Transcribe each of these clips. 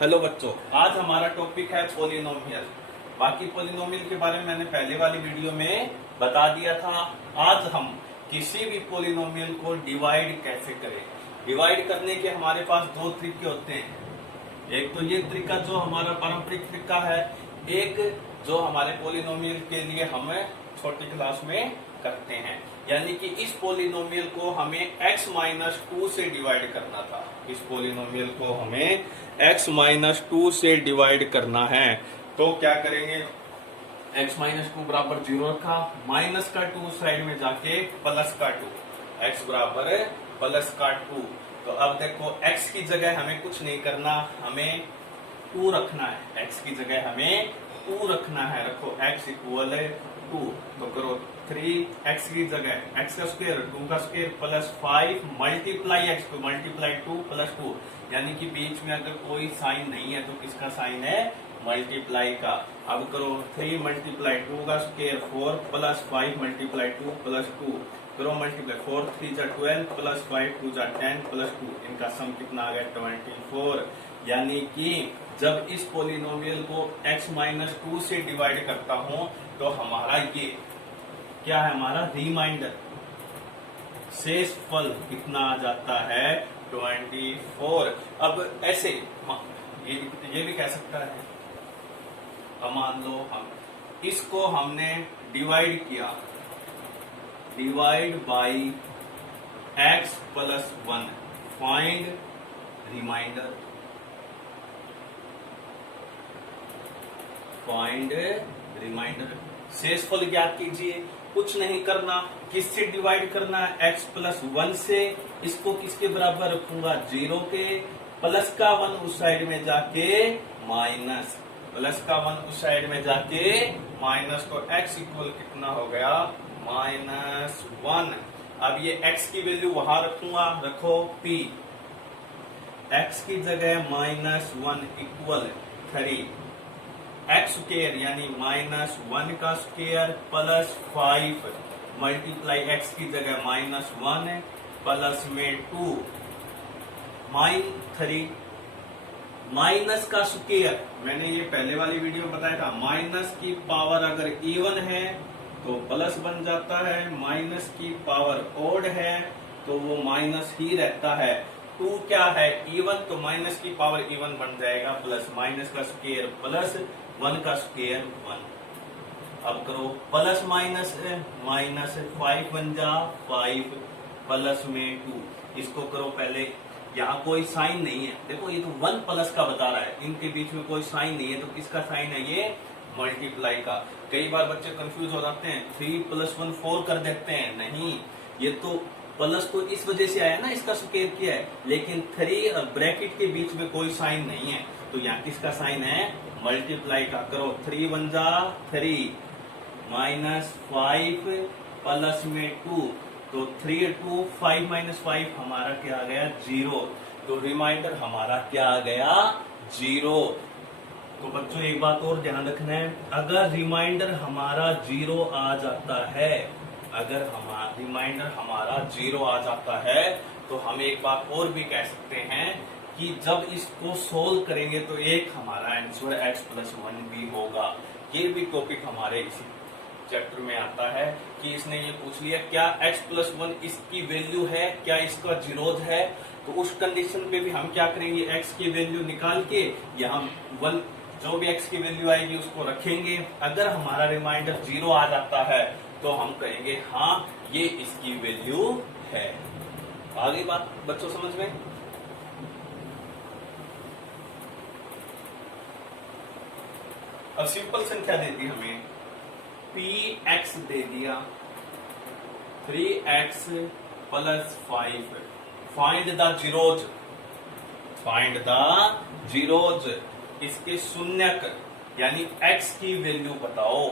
Hello बच्चों, आज हमारा टॉपिक है पोलिनोमियल। बाकी पोलिनोमियल के बारे में मैंने पहले वाली वीडियो में बता दिया था। आज हम किसी भी पोलिनोमियल को डिवाइड कैसे करें। डिवाइड करने के हमारे पास दो तरीके होते हैं। एक तो ये तरीका जो हमारा पारंपरिक तरीका है, एक जो हमारे पोलिनोमियल के लिए हम छोटी क्लास में करते हैं। यानी कि इस पोलिनोमियल को हमें x-2 से डिवाइड करना था। इस पोलिनोमियल को हमें x-2 से डिवाइड करना है। तो क्या करेंगे, x-2 बराबर 0 रखा, माइनस का 2 साइड में जाके प्लस का 2, x बराबर प्लस का 2। तो अब देखो x की जगह हमें कुछ नहीं करना, हमें 2 रखना है। x की जगह हमें 2 रखना है। रखो x इक्वल 2। तो करो 3x की जगह x का स्क्वायर 2 का स्क्वायर प्लस 5 मल्टीप्लाई x को मल्टीप्लाई 2 प्लस 2। यानी कि बीच में अगर कोई साइन नहीं है तो किसका साइन है, मल्टीप्लाई का। अब करो 3 मल्टीप्लाई 2 का स्क्वायर 4 प्लस 5 मल्टीप्लाई 2 प्लस 2। करो मल्टीप्लाई 4 3 जा 12 प्लस 5 2 जा 10 प्लस 2। इनका सम कितना आ गया 24। यानी कि जब इस पोलिनोमियल को x-2 से डिवाइड करता हूं तो हमारा ये क्या है, हमारा रिमाइंडर शेषफल कितना आ जाता है 24। अब ऐसे ये भी कह सकता है। अब मान लो हम इसको हमने डिवाइड किया, divide by x plus 1, find remainder. Find remainder, शेषफल ज्ञात कीजिए। कुछ नहीं करना, किससे डिवाइड करना है, x प्लस 1 से। इसको किसके बराबर रखूंगा, 0 के। प्लस का 1 उस साइड में जाके माइनस, प्लस का 1 उस साइड में जाके माइनस। तो x इक्वल कितना हो गया, -1। अब ये x की वैल्यू वहां रखूंगा, रखो p। x की जगह -1 इक्वल 3 x स्क्वायर यानी -1 का स्क्वायर प्लस 5 मल्टीप्लाई x की जगह -1 प्लस में 2 -3 माइनस का स्क्वायर। मैंने ये पहले वाली वीडियो में बताया था, माइनस की पावर अगर इवन है तो प्लस बन जाता है, माइनस की पावर ओड है तो वो माइनस ही रहता है। 2 क्या है, इवन, तो माइनस की पावर इवन बन जाएगा प्लस, माइनस का स्क्वायर प्लस 1 का स्क्वायर 1। अब करो प्लस माइनस माइनस 5 बन जा 5 प्लस में 2। इसको करो पहले, यहाँ कोई साइन नहीं है, देखो ये तो 1 प्लस का बता रहा है, इनके बीच में कोई साइन नहीं है। तो किसका साइन है, ये मल्टीप्लाई का। कई बार बच्चे कंफ्यूज हो जाते हैं, 3 + 1 4 कर देते हैं। नहीं, ये तो प्लस तो इस वजह से आया ना, इसका स्क्वायर किया है, लेकिन 3 और ब्रैकेट के बीच में कोई साइन नहीं है। तो यहाँ किसका साइन है, मल्टीप्लाई का। करो 3 बन जा 3 -5 प्लस में 2। तो 3 2 5 -5 हमारा क्या आ गया, 0। तो रिमाइंडर हमारा क्या आ गया, 0। तो बच्चों एक बात और ध्यान रखना है, अगर रिमाइंडर हमारा 0 आ जाता है, अगर रिमाइंडर हमारा 0 आ जाता है तो हम एक बात और भी कह सकते हैं कि जब इसको सोल्व करेंगे तो एक हमारा आंसर x प्लस 1 भी होगा। ये भी टॉपिक हमारे इसी चैप्टर में आता है कि इसने ये पूछ लिया क्या x प्लस 1 इसकी वैल्यू है, क्या इसका जीरोज है। तो उस कंडीशन पे भी हम क्या करेंगे, x की वैल्यू निकाल के यहाँ 1 जो भी x की वैल्यू आएगी उसको रखेंगे। अगर हमारा रिमाइंडर 0 आ जाता है तो हम कहेंगे हाँ ये इसकी वैल्यू है। आ गई बात बच्चों समझ में। अब सिंपल संख्या दे दी हमें, px दे दिया 3x plus 5, find the zeros. Find the zeros, इसके शून्यक यानी x की वैल्यू बताओ।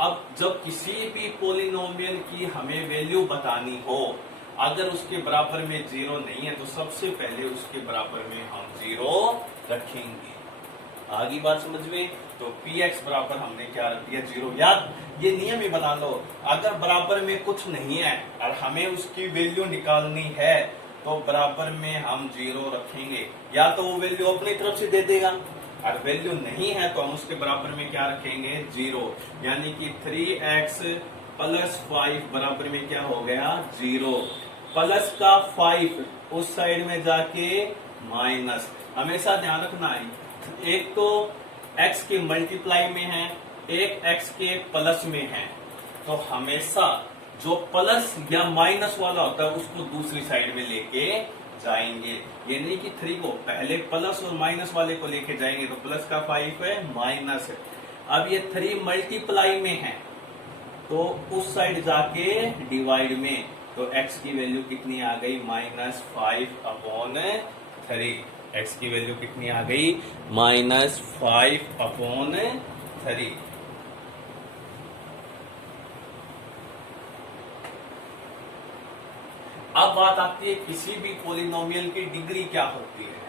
अब जब किसी भी पोलिनोमियल की हमें वैल्यू बतानी हो, अगर उसके बराबर में 0 नहीं है तो सबसे पहले उसके बराबर में हम 0 रखेंगे। आगे बात समझ में। तो px बराबर हमने क्या रख दिया, 0। याद ये नियम ही बना लो, अगर बराबर में कुछ नहीं है और हमें उसकी वैल्यू निकालनी है तो बराबर में हम 0 रखेंगे, या तो वो वैल्यू अपनी तरफ से दे देगा, और वैल्यू नहीं है तो हम उसके बराबर में क्या रखेंगे 0, यानी कि 3x प्लस 5 बराबर में क्या हो गया 0। प्लस का 5 उस साइड में जाके माइनस। हमेशा ध्यान रखना है, एक तो x के मल्टीप्लाई में है, एक x के प्लस में है, तो हमेशा जो प्लस या माइनस वाला होता है उसको दूसरी साइड में लेके जाएंगे। ये नहीं कि 3 को पहले प्लस और माइनस वाले को लेके जाएंगे, तो प्लस का 5 है माइनस है। अब ये 3 मल्टीप्लाई में है तो उस साइड जाके डिवाइड में, तो x की वैल्यू कितनी आ गई -5/3। x की वैल्यू कितनी आ गई -5/3। अब बात आती है किसी भी पोलिनोमियल की डिग्री क्या होती है।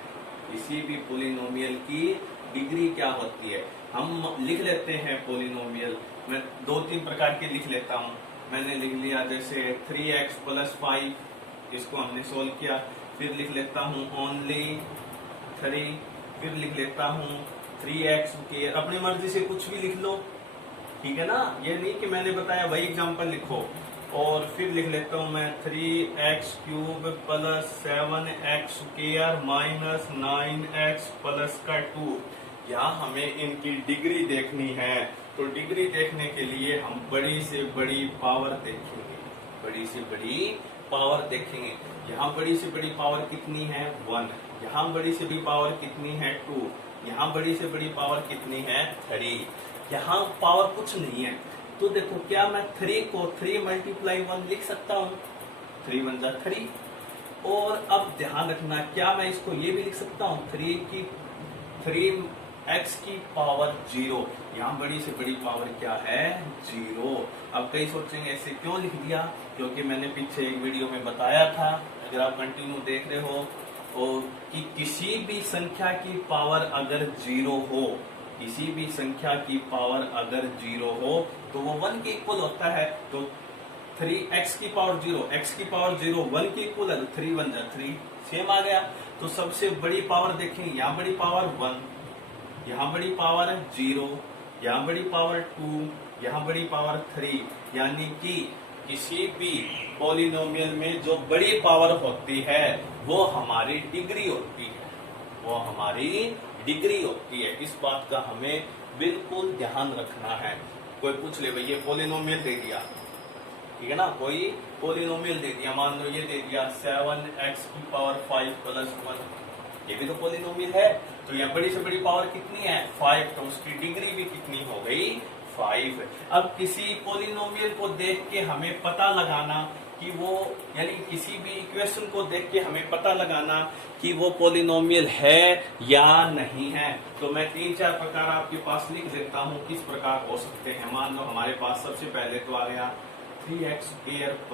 किसी भी पोलिनोमियल की डिग्री क्या होती है, हम लिख लेते हैं पोलिनोमियल। मैं 2-3 प्रकार के लिख लेता हूं। मैंने लिख लिया जैसे 3x + 5, इसको हमने सोल्व किया। फिर लिख लेता हूं ओनली 3, फिर लिख लेता हूं 3x के, अपनी मर्जी से कुछ भी लिख लो, ठीक है ना, ये नहीं कि मैंने बताया वही एग्जांपल लिखो। और फिर लिख लेता हूं मैं 3x³ + 7x² - 9x + 2। यहाँ हमें इनकी डिग्री देखनी है, तो डिग्री देखने के लिए हम बड़ी से बड़ी पावर देखेंगे। बड़ी से बड़ी पावर देखेंगे। यहाँ बड़ी से बड़ी पावर कितनी है 1, यहाँ बड़ी से बड़ी पावर कितनी है 2, यहाँ बड़ी से बड़ी पावर कितनी है 3, यहाँ पावर कुछ नहीं है। तो देखो क्या मैं 3 को 3 × 1 लिख सकता हूँ, 3 × 1 3। और अब ध्यान रखना, क्या मैं इसको ये भी लिख सकता हूँ 3x की पावर 0, यहाँ बड़ी से बड़ी पावर क्या है 0। अब कई सोचेंगे ऐसे क्यों लिख दिया, क्योंकि मैंने पीछे एक वीडियो में बताया था, अगर आप कंटिन्यू देख रहे हो, और कि किसी भी संख्या की पावर अगर 0 हो, किसी भी संख्या की पावर अगर 0 हो तो वो 1 के इक्वल होता है। तो 3x की पावर 0, x की पावर 0 1 के इक्वल है, तो 3 × 1 3 सेम आ गया। तो सबसे बड़ी पावर देखेंगे, यहाँ बड़ी पावर 1, यहाँ बड़ी पावर 0, यहाँ बड़ी पावर 2, यहाँ बड़ी पावर 3, यानी कि किसी भी पॉलिनोमियल में जो बड़ी पावर होती है वो हमारी डिग्री होती है, वो हमारी डिग्री होती है। इस बात का हमें बिल्कुल ध्यान रखना है। कोई पूछ ले भाई ये पॉलिनोमियल दे दिया, ठीक है ना, कोई पॉलिनोमियल दे दिया, मान लो ये दे दिया 7x⁵ + 1, ये भी तो पॉलिनोमियल है। तो यहाँ बड़ी से बड़ी पावर कितनी है 5, तो उसकी डिग्री भी कितनी हो गई 5। अब किसी पॉलिनोमियल को देख के हमें पता लगाना कि वो, यानी किसी भी इक्वेशन को देख के हमें पता लगाना कि वो पॉलिनोमियल है या नहीं है। तो मैं 3-4 प्रकार आपके पास लिख देता हूँ किस प्रकार हो सकते हैं। मान लो हमारे पास सबसे पहले तो आ गया 3x² +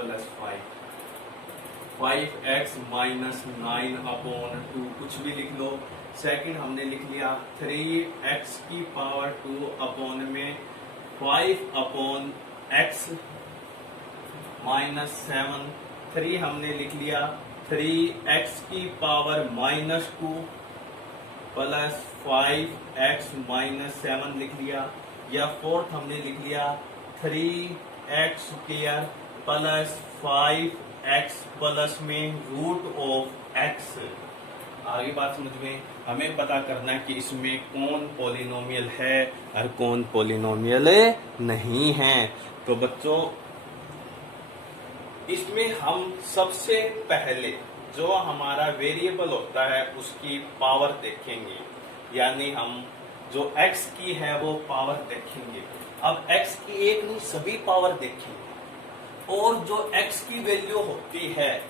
5, 5x - 9/2, कुछ भी लिख लो। सेकंड हमने लिख लिया 3x की पावर 2 अपॉन में 5/x -7। 3 हमने लिख लिया 3x की पावर -2 + 5x -7 लिख लिया। या फोर्थ हमने लिख लिया 3x² + 5x प्लस में √(x). आगे बात समझ में, हमें पता करना है कि इसमें कौन पॉलिनोमियल है और कौन पॉलिनोमियल नहीं है। तो बच्चों इसमें हम सबसे पहले जो हमारा वेरिएबल होता है उसकी पावर देखेंगे, यानी हम जो x की है वो पावर देखेंगे। अब x की एक नहीं सभी पावर देखेंगे, और जो x की वैल्यू होती है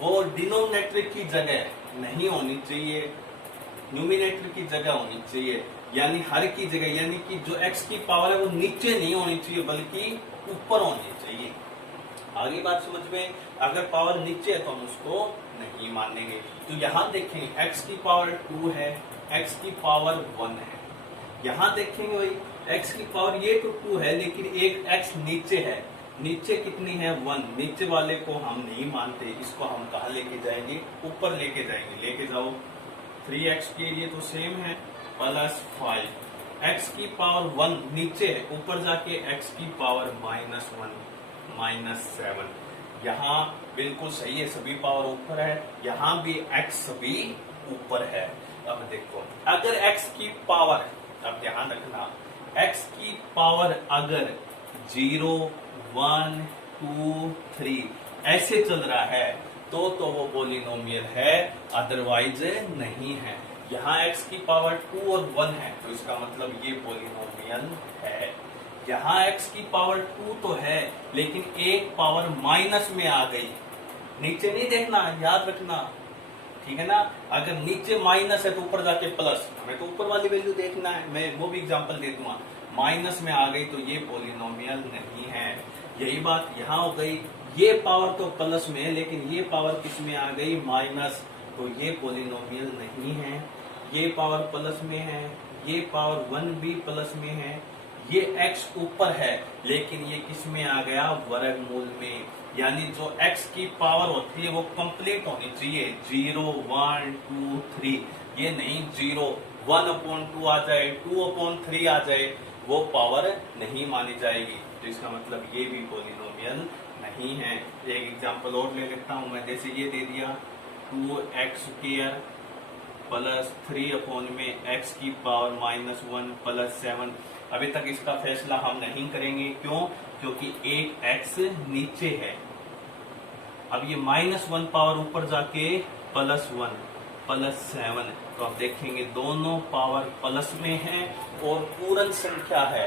वो डिनोमिनेटर की जगह नहीं होनी चाहिए, न्यूमिनेटर की जगह होनी चाहिए, यानी हर की जगह, यानी कि जो x की पावर है वो नीचे नहीं होनी चाहिए बल्कि ऊपर होनी चाहिए। आगे बात समझ में, अगर पावर नीचे है तो हम उसको नहीं मानेंगे। तो यहाँ देखेंगे x की पावर 2 है, x की पावर 1 है। यहाँ देखेंगे भाई x की पावर ये तो 2 है लेकिन एक x नीचे है, नीचे कितनी है 1, नीचे वाले को हम नहीं मानते, इसको हम कहा लेके जाएंगे, ऊपर लेके जाएंगे, लेके जाओ 3x के लिए तो सेम है प्लस 5, x की पावर 1 नीचे है, ऊपर जाके x की पावर -1 -7, यहाँ बिल्कुल सही है, सभी पावर ऊपर है, यहाँ भी x सभी ऊपर है। अब देखो अगर x की पावर, अब ध्यान रखना, x की पावर अगर 0 1 2 3 ऐसे चल रहा है तो वो पॉलिनोमियल है, अदरवाइज नहीं है। यहाँ x की पावर 2 और 1 है तो इसका मतलब ये पॉलिनोमियल है। यहाँ x की पावर 2 तो है लेकिन एक पावर माइनस में आ गई, नीचे नहीं देखना, याद रखना, ठीक है ना। अगर नीचे माइनस है तो ऊपर जाके प्लस, हमें तो ऊपर वाली वैल्यू देखना है, मैं वो भी एग्जांपल दे दूंगा। माइनस में आ गई तो ये पॉलिनोमियल नहीं है। यही बात यहाँ हो गई, ये पावर तो प्लस में है लेकिन ये पावर किस में आ गई, माइनस, तो ये पॉलिनोमियल नहीं है। ये पावर प्लस में है, ये पावर 1 भी प्लस में है, ये x ऊपर है लेकिन ये किस में आ गया, वर्गमूल में। यानी जो x की पावर होती है वो कंप्लीट होनी चाहिए, 0 1 2 3, ये नहीं 0 1/2 आ जाए, 2/3 आ जाए, वो पावर नहीं मानी जाएगी। तो इसका मतलब ये भी पॉलिनोमियल नहीं है। एक एग्जांपल और ले लेता हूं मैं, जैसे ये दे दिया 2x² प्लस 3 में x की पावर -1 प्लस 7। अभी तक इसका फैसला हम नहीं करेंगे, क्यों? क्योंकि एक x नीचे है। अब ये -1 पावर ऊपर जाके +1 प्लस 7, तो आप देखेंगे दोनों पावर प्लस में है और पूर्ण संख्या है,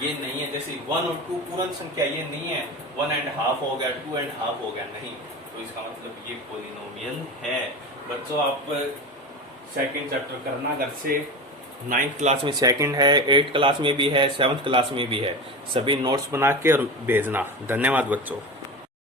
ये नहीं है। जैसे 1 और 2 पूर्ण संख्या, ये नहीं है 1.5 हो गया 2.5 हो गया, नहीं। तो इसका मतलब ये पॉलिनोमियल है। बच्चों आप सेकंड चैप्टर करना घर से, 9th क्लास में सेकंड है, 8th क्लास में भी है, 7th क्लास में भी है, सभी नोट्स बना के और भेजना। धन्यवाद बच्चों।